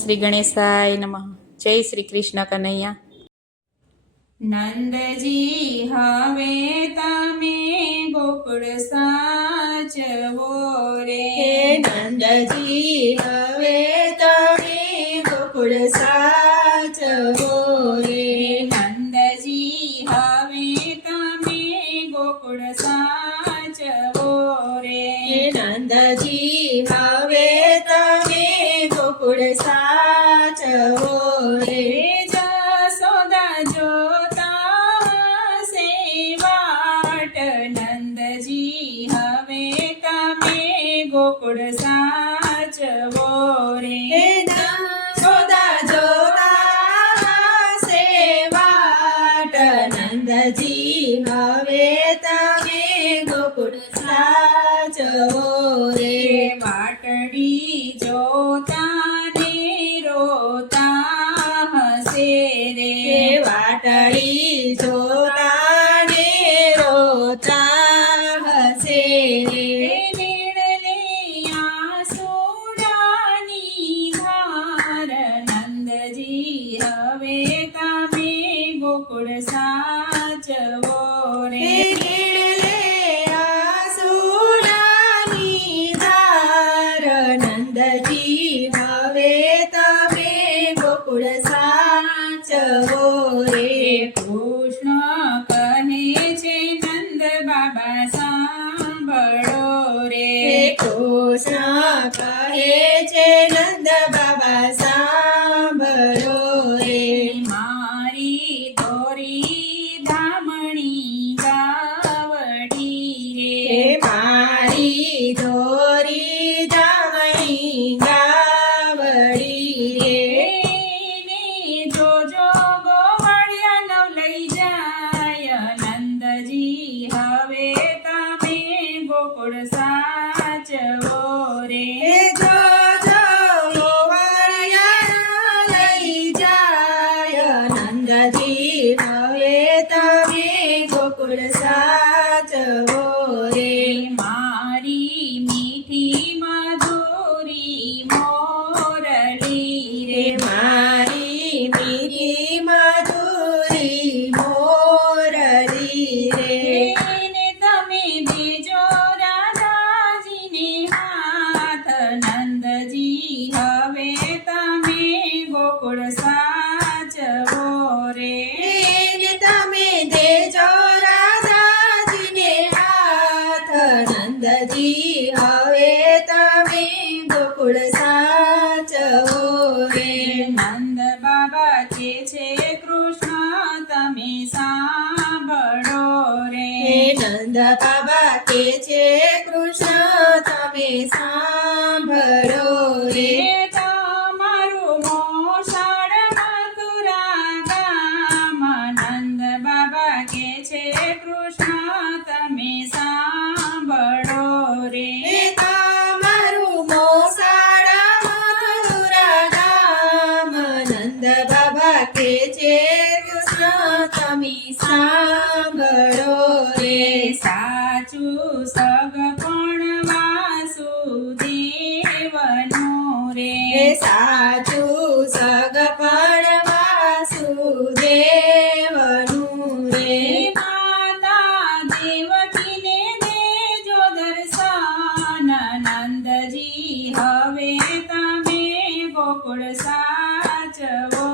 શ્રી ગણેશાય નમઃ. જય શ્રી કૃષ્ણ કનૈયા. નંદજી હવે તમે ગોકુળ સાચવો રે, નંદજી હવે તમે ગોકુળ સાચવો રે, નંદજી હવે તમે ગોકુળ સાચવો રે, નંદજી હવે તમે ગોકુળ સાચવો રે, જશોદા જોતા સેવાટ, નંદજી હવે તમે ગોકુળ સાચવો રે, જશોદા જોતા સેવાટ, નંદજી હવે તમે ગોકુળ સાચવો રે, વાટડી જોતા ને રોતા હસે રે, વાટડી જોતા ને રોતા હસે રે, નીળને આસુડાની ધાર, નંદજી હવે તમે ગોકુળ સાચવો રે, નીળે આસુડાની ધાર, નંદજી હવે તમે ગોકુળ સાચવો રે, કૃષ્ણ કહે છે નંદ બાબા સાંભળો રે, કૃષ્ણ કહે છે નંદ બાબા સાંભળો રે, મારી દોરી ધામણી ગાવડી રે, મારી દોરી ધામણી ગાવડી રે, ને જોજો ગોવાળિયા નવ લઈ જાય, નંદજી હવે તમે ગોકુળ સાચવો રે, જો જો ગોવાળિયા લઈ જાય, નંદજી હવે તમે ગોકુળ સાચવો રે, મારી મીઠી મધુરી મોરલી રે, મારી મીઠી મધુરી મોરલી રે, ને તમે દેજો રાધાજીને હાથ, નંદજી હવે તમે ગોકુળ સાચવો રે, એને તમે દેજો રાધાજીને હાથ, નંદજી હવે તમે ગોકુળ સાચવો રે, નંદ બાબા કે છે કૃષ્ણ તમે સાંભળો રે, નંદ બાબા કે છે કૃષ્ણ તમે સાંભળો રે, તમારું મોસાળ મથુરા ગામ, નંદ બાબા કે છે કૃષ્ણ તમે સાંભળો રે, તમારું મોસાળા મથુરા ગામ, નંદ બાબા કે છે કૃષ્ણ તમે સાંભળો રે, સાચું સગપણ વાસુદેવનું રે, સાચું સગપણ વાસુદેવનું રે, માતા દેવકીને દેજો દર્શન, નંદજી હવે તમે ગોકુળ સાચવો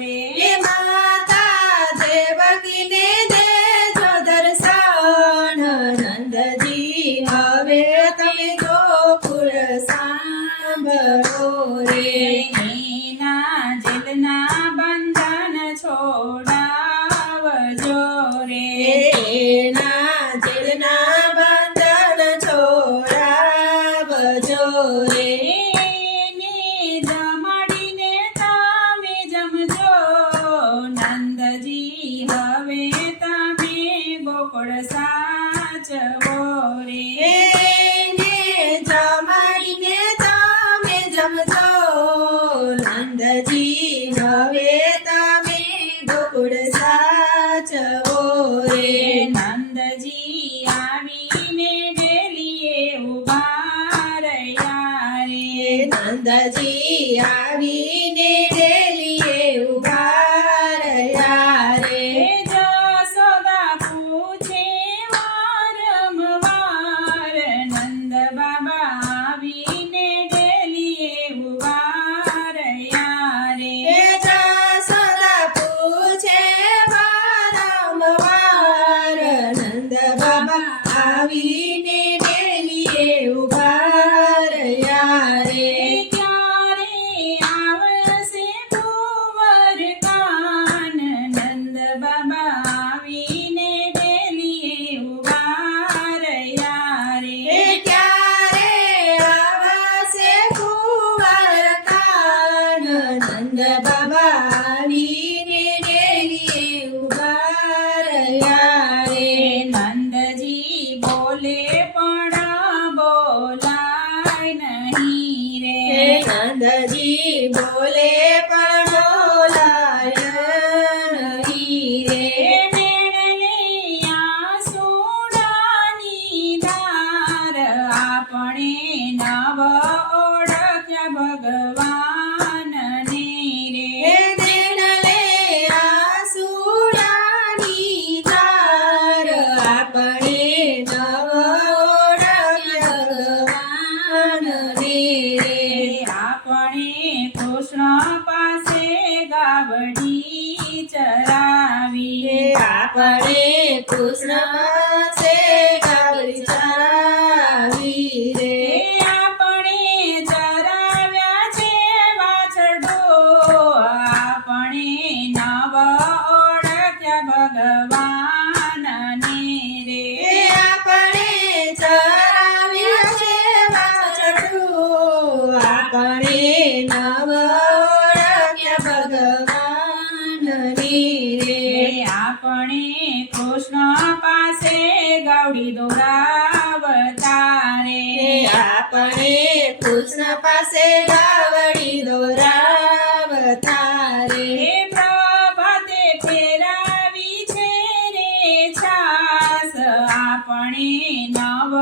રે, માતા દેવકીને દેજો દર્શન, નંદજી હવે તમે ગોકુળ સાંભળો રે, એના જેલના બંધન છોડાવજો રે, એના જેલના બંધન છોડાવજો રે, એને જમાડીને તમે જમજો, નંદજી હવે તમે ગોકુળ સાચવો રે, એને જમાડીને તમે જમજો, નંદજી હવે તમે ગોકુળ સાચવો રે, નંદજી આવીને ડેલીએ ઉભા રહ્યા રે, નંદજી આવી આવીને ડેલીએ ઉભા રહ્યા રે ક્યારે આવશે કુંવર કાન નંદ બાબા આવીને ડેલીએ ઊભા રહ્યા રે નંદજી બોલે પણ બોલાય નહીં રે નંદજી બોલે પણ બોલાય નહીં રે નેણને આંસુડાની ધાર આપણે નવ ઓળખ્યા ભગવાનને રે દેનલે આસુરાની ધાર આપણે નવ ઓળખ્યા ભગવાનને રે આપણે કૃષ્ણ પાસે ગાવડી ચરાવી આપણે કૃષ્ણ પાસે ગાવડી ચરાવી રે આપણે ચરાવ્યા છે વાછરડો આપણે નવ ઓળખ્યા ભગવાનને રે આપણે ચરાવ્યા છે વાછરડું આપણે નવ ઓળખ્યા ભગવાનની રે આપણે કૃષ્ણ પાસે ગાવડી દોરાવતા રે આપણે કૃષ્ણ પાસે ગાવડી દોરાવતા રે હે પ્રભાતે ફેરાવી છે રે છાસ આપણે નવ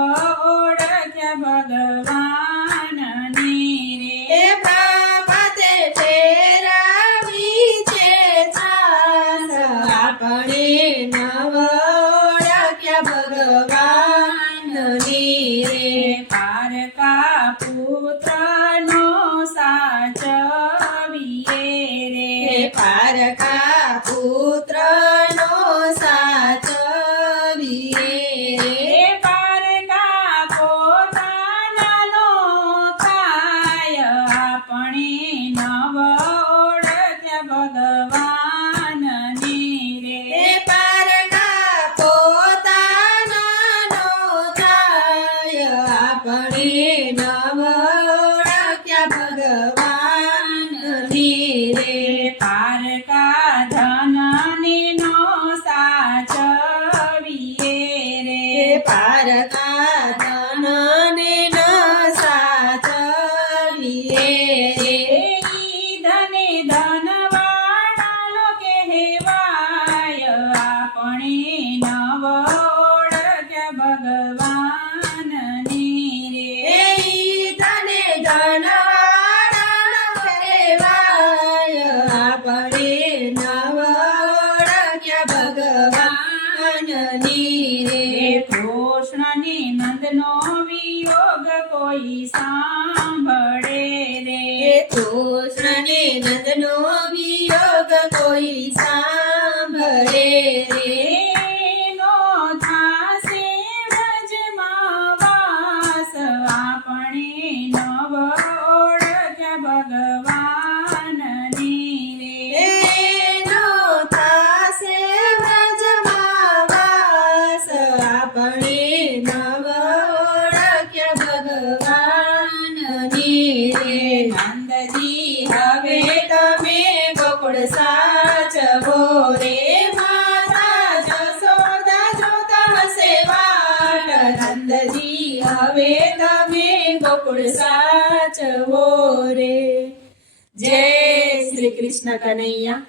ઓળખ્યા ભગવાનને હે રે પ્રભાતે ફેરાવી છે છાસ આપણે નવ ઓળખ્યા ભગવાનની રે પારકા પુત્રનો સાચવીએ રે પારકા પુત્રનો સાચવીએ હે પારકા પોતાનાનો થાય આપણે નવ ઓળખ્યા ભગવાનને હે રે પારકા પોતાનાનો થાય આપણે નવ ઓળખ્યા ભગવાનની રે પારકા ધનને નો સાચવીએ હે રે પારકા ધનને ન સાચવીએ રે ઈ ધને ધનવાળાનો કહેવાય આપણે નવ ઓળખ્યા ભગવાનને રે હે તને ધનવાળાનો કહેવાય આપણે નવ ઓળખ્યા ભગવાનની રે કૃષ્ણને નંદનો વિયોગ કોઈ સાંભળે હે રે કૃષ્ણને નંદનો વિયોગ કોઈ સાંભળે રે એનો થાશે વ્રજમાં વાસ આપણે નવ ઓળખ્યા ભગવાનને રે એનો થાશે વ્રજમાં વાસ આપણે નવ ઓળખ્યા ભગવાનની રે નંદજી હવે તમે ગોકુળ સાચવો રે માતા જશોદા જોતા હશે વાટ નંદજી હવે તમે ગોકુળ સાચવો રે જય શ્રી કૃષ્ણ કનૈયા